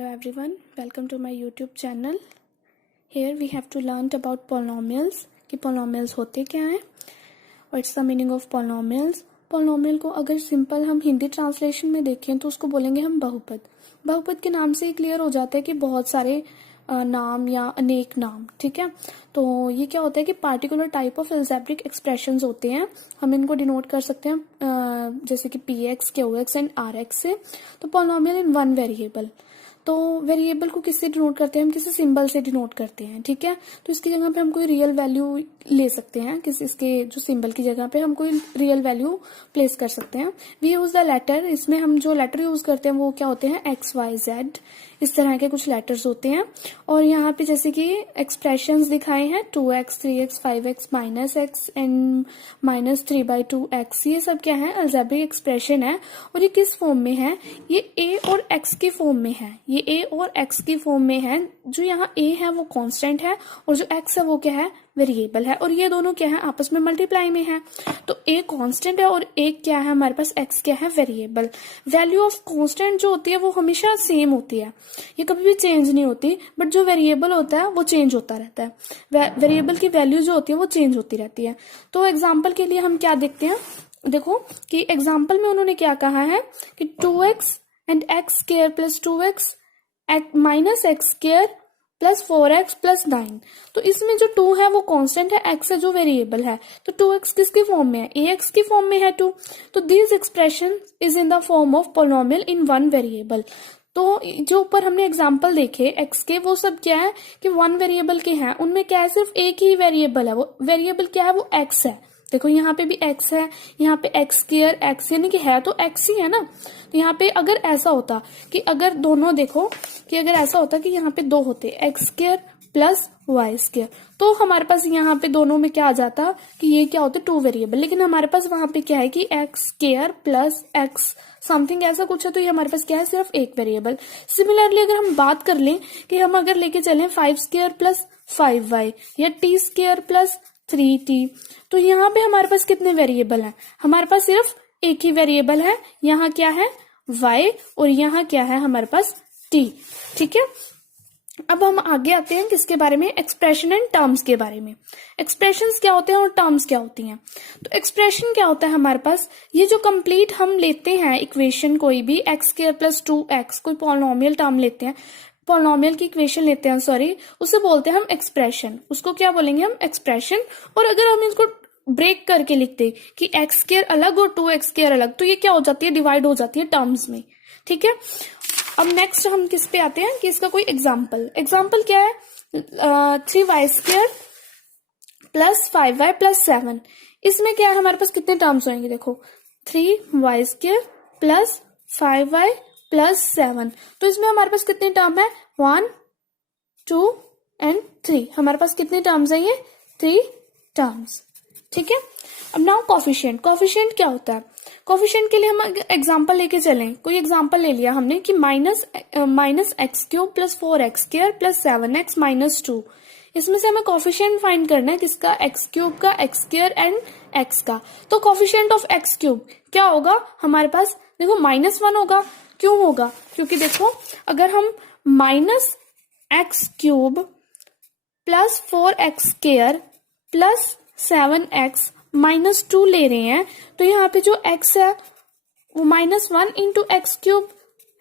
Hello everyone, welcome to my YouTube channel. Here we have to learn about polynomials कि polynomials होते क्या हैं. What's the meaning of polynomials? Polynomial को अगर simple हम Hindi translation में देखें तो उसको बोलेंगे हम बहुपद. बहुपद के नाम से ही क्लियर हो जाता है कि बहुत सारे नाम या अनेक नाम. ठीक है, तो ये क्या होता है कि particular type of algebraic expressions होते हैं. हम इनको डिनोट कर सकते हैं जैसे कि p x, q x and r x से. तो पॉलिनोमियल इन वन वेरिएबल, तो वेरिएबल को किससे डिनोट करते हैं? हम किसी सिंबल से डिनोट करते हैं. ठीक है, तो इसकी जगह पे हम कोई रियल वैल्यू ले सकते हैं. किसी इसके जो सिंबल की जगह पे हम कोई रियल वैल्यू प्लेस कर सकते हैं. We use the letter. इसमें हम जो लेटर यूज करते हैं वो क्या होते हैं? X, y, z. इस तरह के कुछ लेटर्स होते हैं. और यहाँ पे जैसे कि एक्सप्रेशंस दिखाए हैं 2x, 3x, 5x, -x and -3/2x. ये सब क्या है? अलजेब्रिक एक्सप्रेशन है. और ये किस फॉर्म में है? ये a और x की फॉर्म में है. ये a और x की फॉर्म में है. जो यहाँ a है वो कांस्टेंट है और जो x है वो क्या है? वेरिएबल है. और ये दोनों क्या है? आपस में मल्टीप्लाई में है. तो a कांस्टेंट है और a क्या है? हमारे पास x क्या है? वेरिएबल. वैल्यू ऑफ कांस्टेंट जो होती है वो हमेशा सेम होती है, ये कभी भी चेंज नहीं होती. बट जो वेरिएबल होता है वो चेंज होता रहता है. वेरिएबल की वैल्यू जो होती है वो चेंज होती रहती है. तो एग्जाम्पल के लिए हम क्या देखते हैं? देखो कि एग्जाम्पल में उन्होंने क्या कहा है कि 2x and x square plus 2x minus x square plus 4x plus 9. तो इसमें जो 2 है वो कांस्टेंट है, x है जो वेरिएबल है. तो 2x किसकी फॉर्म में है? ax की फॉर्म में है 2. तो this expression is in the form of polynomial in one variable. तो जो ऊपर हमने एग्जाम्पल देखे x के, वो सब क्या है कि वन वेरिएबल के हैं. उनमें क्या है? सिर्फ एक ही वेरिएबल है. वो वेरिएबल क्या है? वो x है. देखो यहाँ पे भी x है, यहाँ पे एक्स स्क्वायर x, यानी कि है तो x ही है ना. तो यहाँ पे अगर ऐसा होता कि अगर दोनों देखो कि अगर ऐसा होता कि यहाँ पे दो होते x square plus y square, तो हमारे पास यहाँ पे दोनों में क्या आ जाता कि ये क्या होते? Two variable. लेकिन हमारे पास वहां पे क्या है कि x square plus x something ऐसा कुछ है. तो ये हमारे पास क्या है? सिर्फ एक वेरिएबल. सिमिलरली अगर हम बात कर लें कि हम अगर लेके चलें 5 स्क्वायर प्लस 5y या t स्क्वायर प्लस 3t, तो यहाँ पे हमारे पास कितने वेरिएबल हैं? हमारे पास सिर्फ एक ही वेरिएबल है. यहाँ क्या है? y और यहाँ क्या है? हमारे पास t. ठीक है, अब हम आगे आते हैं किसके बारे में? एक्सप्रेशन एंड टर्म्स के बारे में. एक्सप्रेशंस क्या होते हैं और टर्म्स क्या होती हैं? तो एक्सप्रेशन क्या होता है हमारे पास? ये जो कंप्लीट हम लेते हैं इक्वेशन, कोई भी एक्स स्क्वायर प्लस 2x, कोई पॉलिनोमियल टर्म लेते हैं, पॉलिनोमियल की इक्वेशन लेते हैं, सॉरी, उसे बोलते हैं हम एक्सप्रेशन. उसको क्या बोलेंगे हम? एक्सप्रेशन. और अगर हम इसको ब्रेक करके लिखते कि एक्स स्क्वायर अलग और 2x स्क्वायर अलग, तो ये क्या हो जाती है? डिवाइड हो जाती है टर्म्स में. ठीक है, अब नेक्स्ट हम किस पे आते हैं कि इसका कोई एग्जाम्पल क्या है? 3y square plus 5y plus 7. इसमें क्या है? हमारे पास कितने टर्म्स होंगे? देखो 3y square plus 5y plus 7. तो इसमें हमारे पास कितने टर्म है? 1, 2 एंड 3. हमारे पास कितने टर्म्स है? ये 3 टर्म्स. ठीक है, अब नाउ कोफिशिएंट. कोफिशिएंट क्या होता है? कोफिशिएंट के लिए हम एग्जांपल लेके चलें. कोई एग्जांपल ले लिया हमने कि minus x cube plus 4x square plus 7x minus 2. इसमें से हमें कोफिशिएंट फाइंड करना है. किसका? एक्स क्यूब का, एक्स स्क्वायर एंड एक्स का. तो कोफिशिएंट ऑफ एक्स क्यूब क्या होगा हमारे पास? देखो -1 होगा. क्यों होगा? क्योंकि देखो अगर हम minus x cube plus 4x square plus 7x minus 2 ले रहे हैं, तो यहाँ पे जो x है वो -1 इंटू एक्स क्यूब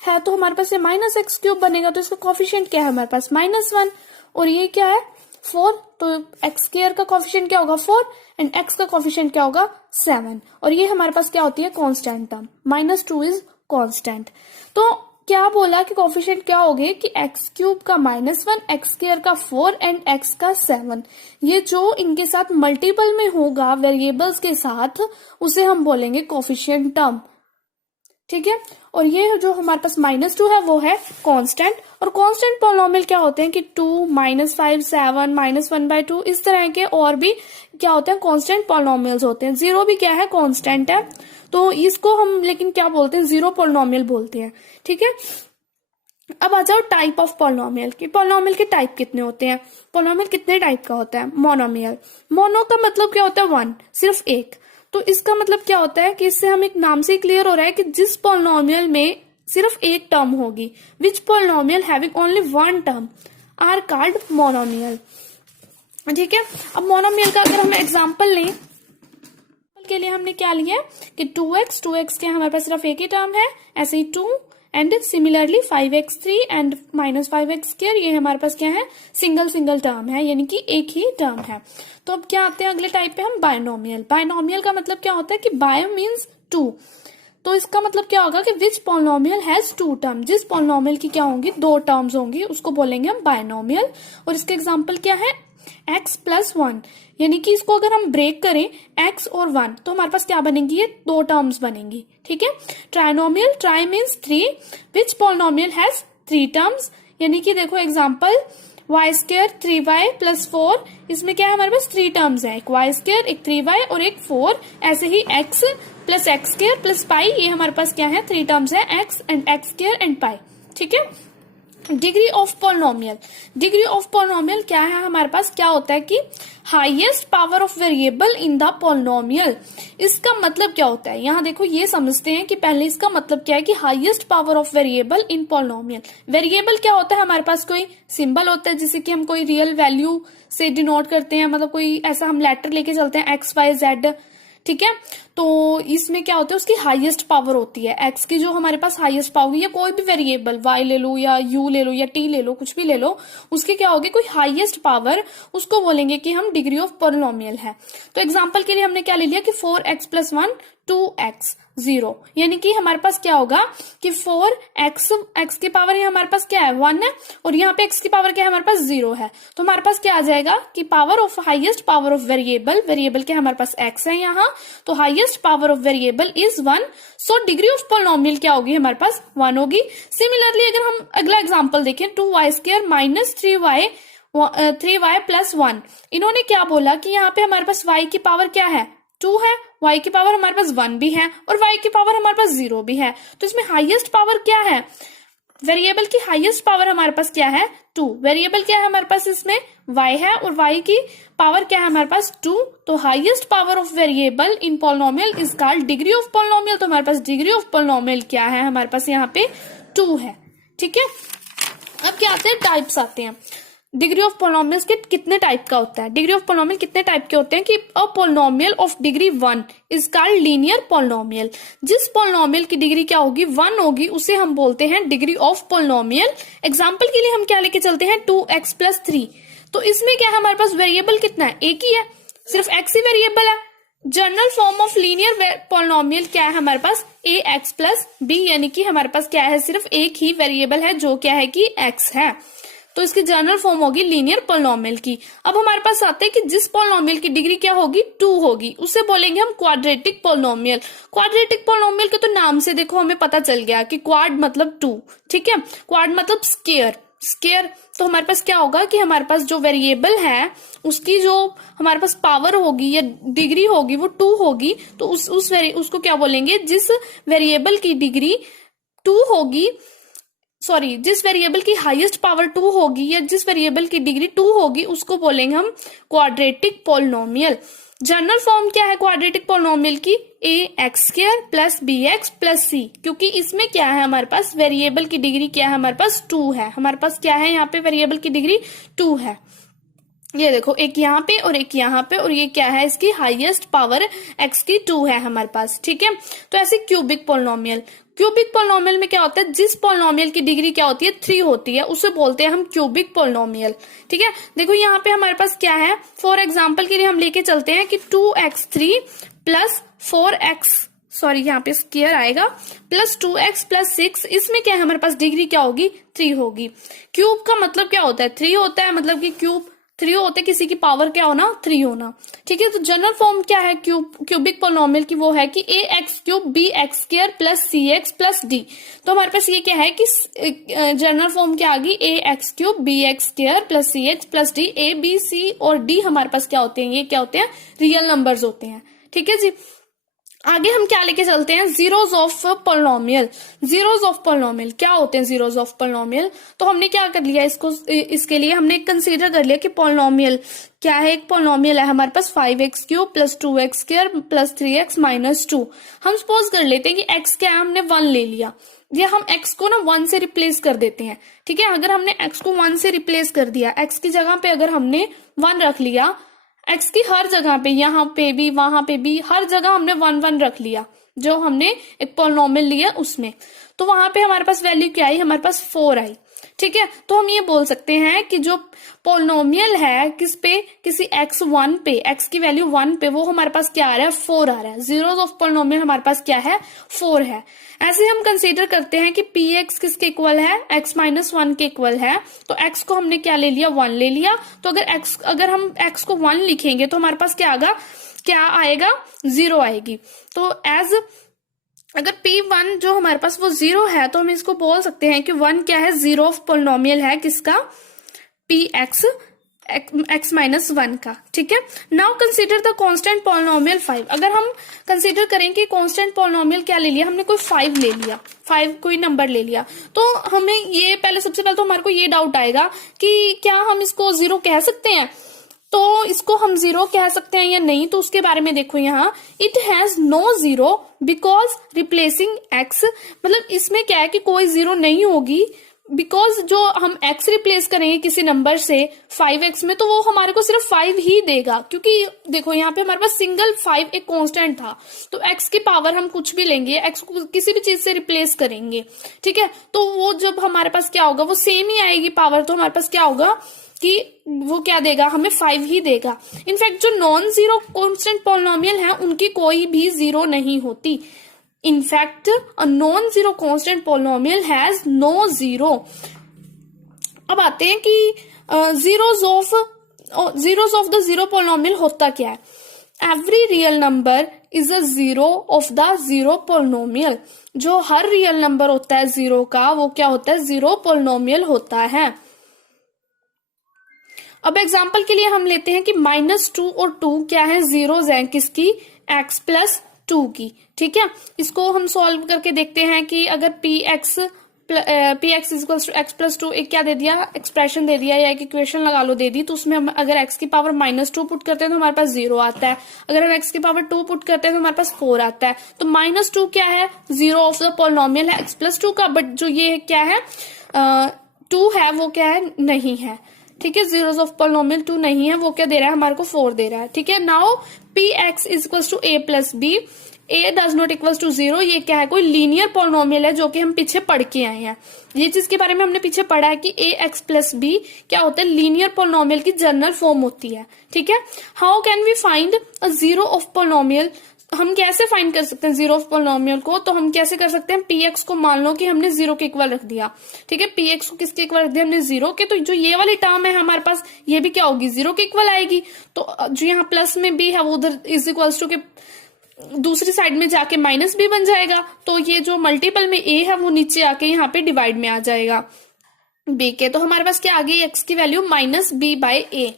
है, तो हमारे पास ये माइनस एक्स क्यूब बनेगा. तो इसका कोफिशिएंट क्या है? हमारे पास -1. और ये क्या है? 4. तो एक्स स्क्वायर का कोफिशिएंट क्या होगा? 4 एंड एक्स का कोफिशिएंट क्या होगा? 7. और ये हमारे पास क्या होती है? Constant term. -2 is constant. तो क्या बोला कि कोफिशिएंट क्या हो गए कि एक्स क्यूब का -1, एक्स स्क्वायर का 4 एंड एक्स का 7. ये जो इनके साथ मल्टीपल में होगा वेरिएबल्स के साथ, उसे हम बोलेंगे कोफिशिएंट टर्म. ठीक है, और ये जो हमारे पास -2 है वो है कांस्टेंट. और कांस्टेंट पॉलिनोमियल क्या होते हैं कि 2, -5, 7, -1/2, इस तरह के और भी क्या होते हैं? कांस्टेंट पॉलिनोमियल्स होते हैं. 0 भी क्या है? कांस्टेंट है. तो इसको हम लेकिन क्या बोलते हैं? जीरो पॉलिनोमियल बोलते हैं. ठीक है, अब आ जाओ टाइप ऑफ पॉलिनोमियल कि पॉलिनोमियल के टाइप कितने होते हैं? पॉलिनोमियल कितने टाइप का होता है? मोनोमियल. मोनो का मतलब क्या होता है? 1, सिर्फ एक. तो इसका मतलब क्या होता है कि इससे हम एक नाम से क्लियर हो रहा है कि जिस पॉलिनोमियल में सिर्फ एक टर्म होगी। Which polynomial having only one term are called monomial. ठीक है, अब मोनोमियल का अगर हम एग्जांपल लें के लिए हमने क्या लिया कि 2x के हमारे पास सिर्फ एक ही टर्म है, ऐसे ही 2 and similarly 5x3 and -5x2 ये हमारे पास क्या है, सिंगल टर्म है, यानी कि एक ही टर्म है। तो अब क्या आते हैं अगले टाइप पे हम, बायनोमियल। बायनोमियल का मतलब क्या होता है कि बायो मीन्स 2, तो इसका मतलब क्या होगा कि विच पॉलिनोमियल हैज 2 टर्म, जिस पॉलिनोमियल की क्या होंगी 2 टर्म्स होंगी उसको बोलेंगे हम बायनोमियल। और इसके एग्जाम्पल क्या है, x + 1, यानी कि इसको अगर हम ब्रेक करें x और 1 तो हमारे पास क्या बनेंगी, ये 2 टर्म्स बनेंगी। ठीक है, trinomial, try means 3, which polynomial has 3 terms, यानी कि देखो एग्जांपल y² 3y + 4, इसमें क्या है हमारे पास 3 टर्म्स है, एक y², एक 3y और एक 4। ऐसे ही x + x² + पाई, ये हमारे पास क्या है 3 टर्म्स है, x and x² and pi. ठीक है, degree of polynomial. Degree of polynomial क्या है हमारे पास, क्या होता है कि highest power of variable in the polynomial. इसका मतलब क्या होता है, यहाँ देखो ये समझते हैं कि पहले इसका मतलब क्या है कि highest power of variable in polynomial. Variable क्या होता है, हमारे पास कोई सिंबल होता है जिसे कि हम कोई रियल वैल्यू से डिनोट करते हैं, मतलब कोई ऐसा हम लेटर लेके चलते हैं x y z। ठीक है, तो इसमें क्या होता है उसकी हाईएस्ट पावर होती है, x की जो हमारे पास हाईएस्ट पावर होगी, या कोई भी वेरिएबल y ले लो या u ले लो या t ले लो, कुछ भी ले लो, उसकी क्या होगी कोई हाईएस्ट पावर, उसको बोलेंगे कि हम डिग्री ऑफ पॉलिनोमियल है। तो एग्जांपल के लिए हमने क्या ले लिया कि 4x + 1 2x 0, यानी कि हमारे पास क्या होगा कि 4x की पावर ये हमारे पास क्या है 1 है, और यहाँ पे x की पावर क्या है हमारे पास 0 है। तो हमारे पास क्या आ जाएगा कि power of highest power of variable, variable क्या हमारे पास x है यहाँ, तो highest power of variable is 1, so degree of polynomial क्या होगी हमारे पास 1 होगी। सिमिलरली अगर हम अगला एग्जाम्पल देखें, 2y² - 3y + 1, इन्होंने क्या बोला कि यहाँ पे हमारे पास y की पावर क्या है 2 है, y की पावर हमारे पास 1 भी है और y की पावर हमारे पास 0 भी है। तो इसमें हाईएस्ट पावर क्या है, वेरिएबल की हाईएस्ट पावर हमारे पास क्या है 2, वेरिएबल क्या है हमारे पास इसमें y है और y की पावर क्या है हमारे पास 2, तो highest power of variable in polynomial is called degree of polynomial. तो हमारे पास डिग्री ऑफ पॉलिनोमियल क्या है हमारे पास यहाँ पे 2 है। ठीक है, अब क्या आते हैं टाइप्स आते हैं। डिग्री ऑफ पॉलिनोमियल्स के कितने टाइप का होता है, डिग्री ऑफ पॉलिनोमियल कितने टाइप के होते हैं कि a polynomial of degree 1 is called linear polynomial. जिस पॉलिनोमियल की डिग्री क्या होगी 1 होगी उसे हम बोलते हैं डिग्री ऑफ पॉलिनोमियल। एग्जांपल के लिए हम क्या लेके चलते हैं 2x + 3, तो इसमें क्या है हमारे पास वेरिएबल कितना है, एक ही है, सिर्फ x ही वेरिएबल है। General form of linear polynomial क्या है हमारे पास ax + b, यानी कि हमारे पास क्या है सिर्फ एक ही वेरिएबल है जो क्या है कि x है, तो इसकी जनरल फॉर्म होगी लीनियर पॉलिनोमियल की। अब हमारे पास आते हैं कि जिस पॉलिनोमियल की डिग्री क्या होगी 2 होगी उसे बोलेंगे हम क्वाड्रेटिक पॉलिनोमियल। क्वाड्रेटिक पॉलिनोमियल के तो नाम से देखो हमें पता चल गया कि क्वाड मतलब 2, ठीक है, क्वाड मतलब स्क्वायर। तो हमारे पास क्या होगा कि हमारे पास जो वेरिएबल है उसकी जो हमारे पास पावर होगी या डिग्री होगी वो 2 होगी, तो उसको क्या बोलेंगे, जिस वेरिएबल की डिग्री 2 होगी, सॉरी जिस वेरिएबल की हाईएस्ट पावर 2 होगी या जिस वेरिएबल की डिग्री 2 होगी उसको बोलेंगे हम क्वाड्रेटिक पॉलिनोमियल। जनरल फॉर्म क्या है क्वाड्रेटिक पॉलिनोमियल की ax² + bx + c, क्योंकि इसमें क्या है हमारे पास वेरिएबल की डिग्री क्या है हमारे पास 2 है, हमारे पास क्या है यहाँ पे वेरिएबल की डिग्री 2 है। ये देखो एक यहाँ पे और एक यहाँ पे, और ये क्या है इसकी हाईएस्ट पावर x की 2 है हमारे पास। ठीक है, तो ऐसे क्यूबिक पॉलिनोमियल, क्यूबिक पॉलिनोमियल में क्या होता है जिस पॉलिनोमियल की डिग्री क्या होती है 3 होती है उसे बोलते हैं हम क्यूबिक पॉलिनोमियल। ठीक है, देखो यहाँ पे हमारे पास क्या है, फॉर एग्जांपल के लिए हम लेके चलते हैं कि 2x3 + 4x, सॉरी यहाँ पे स्क्वायर आएगा, +2x + 6, इसमें क्या है हमारे पास डिग्री क्या होगी 3 होगी। क्यूब का मतलब क्या होता है 3 होता है, मतलब कि क्यूब 3 होता है, किसी की पावर क्या होना 3 होना। ठीक है, तो जनरल फॉर्म क्या है क्यूबिक पॉलिनोमियल की, वो है कि ax³ bx² + cx + d। तो हमारे पास ये क्या है कि जनरल फॉर्म क्या आ गई ax³ bx² + cx + d, a b c और d हमारे पास क्या होते हैं, ये क्या होते हैं रियल नंबर्स होते हैं। ठीक है जी, आगे हम क्या लेके चलते हैं, zeros of polynomial. Zeros of polynomial क्या होते हैं, जीरोस ऑफ पोलिनोमियल। तो हमने क्या कर लिया इसको, इसके लिए हमने कंसीडर कर लिया कि पोलिनोमियल क्या है। एक पोलिनोमियल है हमारे पास 5x³ plus 2x² plus 3x minus 2। हम सपोज कर लेते हैं कि x क्या है, हमने 1 ले लिया, या हम x को ना 1 से रिप्लेस कर देते हैं। ठीक है, अगर हमने x को 1 से रिप्लेस कर दिया, x की जगह पे अगर हमने 1 रख लिया, x की हर जगह पे, यहाँ पे भी वहां पे भी हर जगह हमने 1 रख लिया, जो हमने एक पोलिनोमियल लिया उसमें, तो वहां पे हमारे पास वैल्यू क्या आई, हमारे पास 4 आई। ठीक है, तो हम ये बोल सकते हैं कि जो पोलिनोमियल है किस पे, किसी x1 पे, x की वैल्यू 1 पे, वो हमारे पास क्या आ रहा है, 4 आ रहा है। जीरोस ऑफ पोलिनोमियल हमारे पास क्या है, 4 है। ऐसे हम कंसीडर करते हैं कि px किसके इक्वल है, x माइनस 1 के इक्वल है। तो x को हमने क्या ले लिया, 1 ले लिया। तो अगर हम x को 1 लिखेंगे तो हमारे पास क्या आएगा, 0 आएगी। तो अगर P1 जो हमारे पास वो 0 है, तो हम इसको बोल सकते हैं कि 1 क्या है, जीरो ऑफ पोलिनोमियल है किसका, Px x माइनस 1 का। ठीक है, now consider the constant polynomial 5। अगर हम कंसीडर करें कि कांस्टेंट पोलिनोमियल क्या ले लिया, हमने कोई 5 ले लिया, 5 कोई नंबर ले लिया, तो हमें ये सबसे पहले तो हमारे को ये डाउट आएगा कि क्या हम इसको 0 कह सकते हैं। तो इसको हम 0 कह सकते हैं या नहीं, तो उसके बारे में देखो, यहाँ it has no 0 because replacing x, मतलब इसमें क्या है कि कोई 0 नहीं होगी, बिकॉज जो हम x रिप्लेस करेंगे किसी नंबर से 5x में, तो वो हमारे को सिर्फ 5 ही देगा, क्योंकि देखो यहाँ पे हमारे पास सिंगल 5 एक कांस्टेंट था। तो x की पावर हम कुछ भी लेंगे, x को किसी भी चीज से रिप्लेस करेंगे, ठीक है, तो वो जब हमारे पास क्या होगा, वो सेम ही आएगी पावर। तो हमारे पास क्या होगा कि वो क्या देगा, हमें 5 ही देगा। इनफैक्ट जो नॉन जीरो कांस्टेंट पोलिनोमियल है उनकी कोई भी 0 नहीं होती। In fact, a non-zero constant polynomial has no zero. अब आते हैं कि zeros of the zero polynomial होता क्या है। Every real number is a zero of the zero polynomial. जो हर रियल नंबर होता है 0 का, वो क्या होता है, जीरो पोलिनोमियल होता है। अब एग्जाम्पल के लिए हम लेते हैं कि -2 और 2 क्या है, जीरोज हैं किसकी, x प्लस 2 की। ठीक है, इसको हम सॉल्व करके देखते हैं कि अगर px equals to x plus 2 एक क्या दे दिया, एक्सप्रेशन दे दिया या एक इक्वेशन लगा लो दे दी, तो उसमें हम अगर x की पावर -2 पुट करते हैं तो हमारे पास 0 आता है। अगर हम x की पावर 2 पुट करते हैं तो हमारे पास 4 आता है। तो -2 क्या है, जीरो ऑफ द पोलिनोमियल है x प्लस 2 का, बट जो ये क्या है 2 है वो क्या है, नहीं है। ठीक है, जीरोस ऑफ पोलिनोमियल 2 नहीं है, वो क्या दे रहा है, हमारे को 4 दे रहा है। ठीक है, now px is equals to a plus b, a does not equals to 0। ये क्या है, कोई लीनियर पोलिनोमियल है, जो कि हम पीछे पढ़ के आए हैं। ये चीज के बारे में हमने पीछे पढ़ा है कि ax प्लस b क्या होता है, लीनियर पोलिनोमियल की जनरल फॉर्म होती है। ठीक है, how can we find a zero of polynomial, हम कैसे फाइंड कर सकते हैं जीरो ऑफ पोलिनोमियल को। तो हम कैसे कर सकते हैं, px को मान लो कि हमने 0 के इक्वल रख दिया। ठीक है, px को किसके इक्वल रख दिया, हमने 0 के, तो जो ये वाली टर्म है हमारे पास, ये भी क्या होगी, 0 के इक्वल आएगी। तो जो यहाँ प्लस में b है वो उधर इज इक्वल्स टू के दूसरी साइड में जाके -b बन जाएगा। तो ये जो मल्टीपल में a है वो नीचे आके यहाँ पे डिवाइड में आ जाएगा b के। तो हमारे पास क्या आ गई, x की वैल्यू -b/a।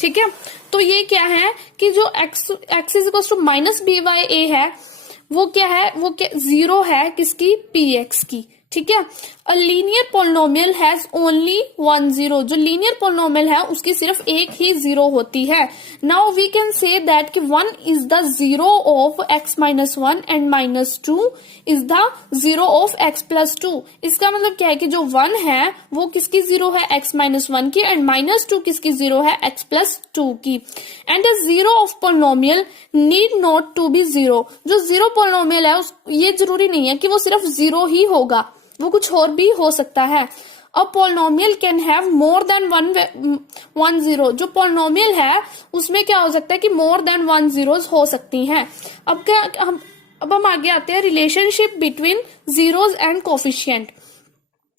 ठीक है, तो ये क्या है कि जो x is equal to -b/a है, वो क्या है, वो क्या 0 है किसकी, px की। ठीक है, a linear polynomial has only 1 0। जो लीनियर पोलिनोमियल है उसकी सिर्फ एक ही 0 होती है। Now we can say that कि 1 is the 0 of x minus 1 and -2 is the 0 of x plus 2। इसका मतलब क्या है कि जो 1 है वो किसकी 0 है, x माइनस 1 की, एंड -2 किसकी 0 है, x प्लस 2 की। And a 0 of polynomial need not to be 0। जो 0 पोलिनोमियल है ये जरूरी नहीं है कि वो सिर्फ 0 ही होगा, वो कुछ और भी हो सकता है। A polynomial can have more than 1 0। जो पोलिनोमियल है उसमें क्या हो सकता है कि मोर देन 1 zeros हो सकती हैं। अब हम आगे आते हैं, relationship between zeros and coefficient.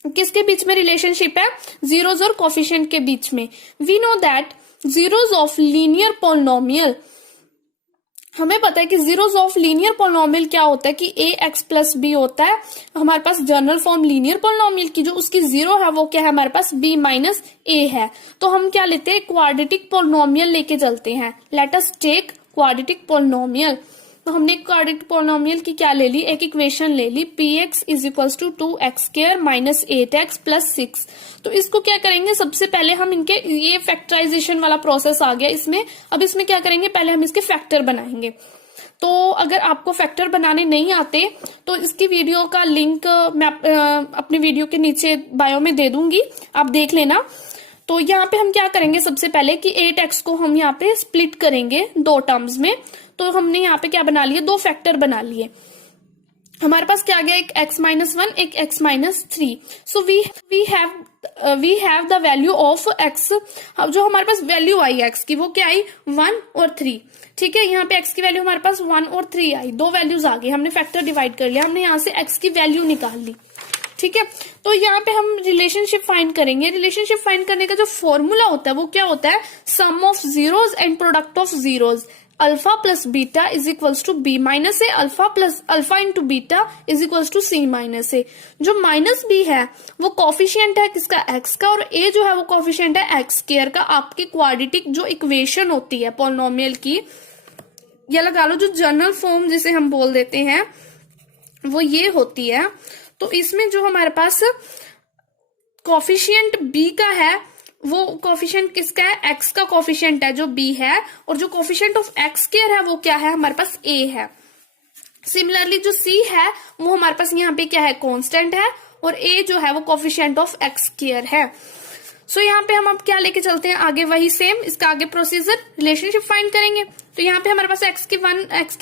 किसके बीच में रिलेशनशिप है, जीरोज और कोफिशिएंट के बीच में। We know that zeros of linear polynomial, हमें पता है कि जीरोस ऑफ लीनियर पोलिनोमियल क्या होता है कि ax प्लस b होता है हमारे पास जनरल फॉर्म लीनियर पोलिनोमियल की। जो उसकी 0 है वो क्या है, हमारे पास b माइनस a है। तो हम क्या लेते हैं, क्वाड्रेटिक पोलिनोमियल लेके चलते हैं। Let us take quadratic polynomial. तो हमने क्वाड्रेटिक पॉलिनोमियल की क्या ले ली, एक इक्वेशन ले ली, px is equals to 2x² minus 8x plus 6। तो इसको क्या करेंगे, सबसे पहले हम इनके, ये फैक्टराइजेशन वाला प्रोसेस आ गया इसमें। अब इसमें क्या करेंगे, पहले हम इसके फैक्टर बनाएंगे। तो अगर आपको फैक्टर बनाने नहीं आते तो इसकी वीडियो का लिंक मैं अपनी वीडियो के नीचे बायो में दे दूंगी, आप देख लेना। तो यहाँ पे हम क्या करेंगे, सबसे पहले कि 8x को हम यहाँ पे स्प्लिट करेंगे दो टर्म्स में। तो हमने यहाँ पे क्या बना लिए, दो फैक्टर बना लिए। हमारे पास क्या आ गया, एक x-1 एक x-3। So we have the value of x। जो हमारे पास वैल्यू आई x की वो क्या आई, 1 और 3। ठीक है, यहाँ पे x की वैल्यू हमारे पास 1 और 3 आई, दो वैल्यूज आ गई। हमने फैक्टर डिवाइड कर लिया, हमने यहाँ से x की वैल्यू निकाल ली। ठीक है, तो यहाँ पे हम रिलेशनशिप फाइंड करेंगे। रिलेशनशिप फाइंड करने का जो फॉर्मूला होता है वो क्या होता है, sum of zeros and product of zeros. Alpha plus beta is equals to b minus a, alpha into beta is equals to c minus a. जो माइनस बी है वो कॉफिशिएंट है किसका, एक्स का, और ए जो है वो कॉफिशिएंट है एक्स स्क्वायर का। आपकी क्वाड्रेटिक जो इक्वेशन होती है पॉलिनोमियल की, या लगा लो जो जनरल फॉर्म जिसे हम बोल देते हैं, वो ये होती है। तो इसमें जो हमारे पास कॉफिशिएंट बी का है, वो कॉफिशिएंट किसका है, एक्स का कॉफिशिएंट है जो बी है, और जो कॉफिशिएंट ऑफ एक्स स्क्वायर है वो क्या है, हमारे पास ए है। सिमिलरली जो सी है वो हमारे पास यहाँ पे क्या है, कांस्टेंट है, और ए जो है वो कॉफिशिएंट ऑफ एक्स स्क्वायर है। सो यहाँ पे हम अब क्या लेके चलते हैं आगे, वही सेम इसका आगे प्रोसीजर, रिलेशनशिप फाइंड करेंगे। तो यहाँ पे हमारे पास एक्स की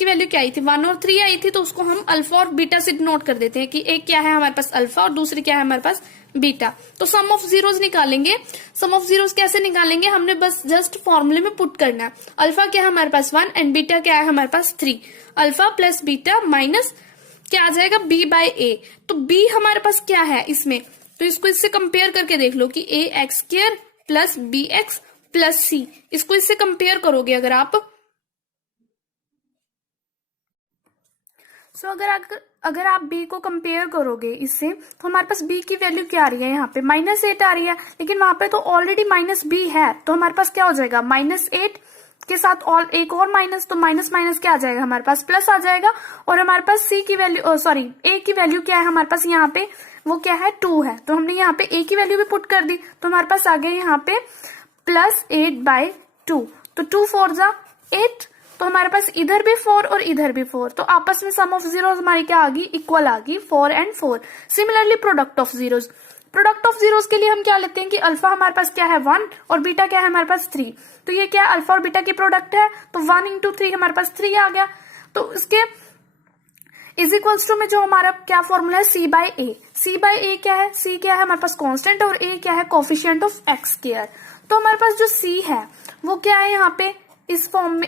वैल्यू क्या आई थी, 1 और 3 आई थी। तो उसको हम अल्फा और बीटा से नोट कर देते हैं कि एक क्या है हमारे पास अल्फा और दूसरी क्या है हमारे पास बीटा। तो सम ऑफ जीरोज निकालेंगे। सम ऑफ जीरोज कैसे निकालेंगे, हमने बस जस्ट फॉर्मूले में पुट करना है। अल्फा क्या है हमारे पास 1 एंड बीटा क्या है हमारे पास 3। अल्फा प्लस बीटा माइनस क्या आ जाएगा, बी बाय ए। तो बी हमारे पास क्या है इसमें, तो इसको इससे कंपेयर करके देख लो कि a x square plus b x plus c. इसको इससे कंपेयर करोगे अगर आप, अगर आप b को कंपेयर करोगे इससे, तो हमारे पास b की वैल्यू क्या आ रही है, यहाँ पे -8 आ रही है, लेकिन वहां पे तो ऑलरेडी -b है। तो हमारे पास क्या हो जाएगा, -8 के साथ और एक और माइनस, तो माइनस माइनस क्या आ जाएगा हमारे पास, प्लस आ जाएगा। और हमारे पास c की वैल्यू a की वैल्यू क्या है हमारे पास, यहाँ पे वो क्या है 2 है। तो हमने यहाँ पे a की वैल्यू भी पुट कर दी, तो हमारे पास आ गया यहाँ पे +8/2। तो 2 4 जा 8, तो हमारे पास इधर भी 4 और इधर भी 4, तो आपस में सम ऑफ जीरोज हमारी क्या आ गई, इक्वल आ गई, 4 and 4। Similarly product of zeros, product of zeros के लिए हम क्या लेते हैं कि अल्फा हमारे पास क्या है 1 और बीटा क्या है हमारे पास 3। तो ये क्या अल्फा और बीटा की प्रोडक्ट है, तो 1 into 3 हमारे पास 3 आ गया। तो इसके इज इक्वल्स टू में जो हमारा क्या फॉर्मूला है, सी बाय ए। सी बाय ए क्या है, सी क्या है हमारे पास कांस्टेंट और ए क्या है कॉफिशिएंट ऑफ एक्स स्क्वायर। तो हमारे पास जो सी है वो क्या है यहाँ पे इस फॉर्म में,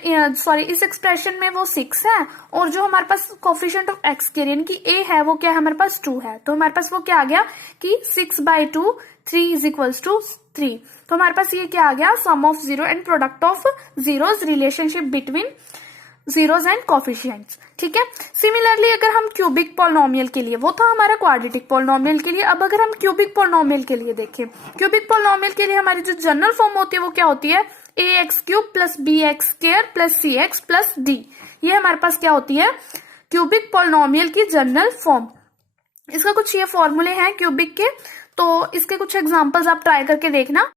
इस एक्सप्रेशन में वो 6 है, और जो हमारे पास कॉफिशिएंट ऑफ एक्स स्क्वायर यानी कि ए है वो क्या है हमारे पास 2 है। तो हमारे पास वो क्या आ गया कि 6/2 3 इज इक्वल्स टू 3। तो हमारे पास ये क्या आ गया, sum of zero and product of zeros, relationship between zeros and coefficients. ठीक है, सिमिलरली अगर हम क्यूबिक पॉलिनोमियल के लिए, वो था हमारा क्वाड्रेटिक पॉलिनोमियल के लिए। अब अगर हम क्यूबिक पॉलिनोमियल के लिए देखें, क्यूबिक पॉलिनोमियल के लिए हमारी जो जनरल फॉर्म होती है वो क्या होती है, ax³ plus bx² plus cx plus d। ये हमारे पास क्या होती है, क्यूबिक पॉलिनोमियल की जनरल फॉर्म। इसका कुछ ये फॉर्मूले हैं क्यूबिक के, तो इसके कुछ एग्जांपल्स आप ट्राई करके देखना।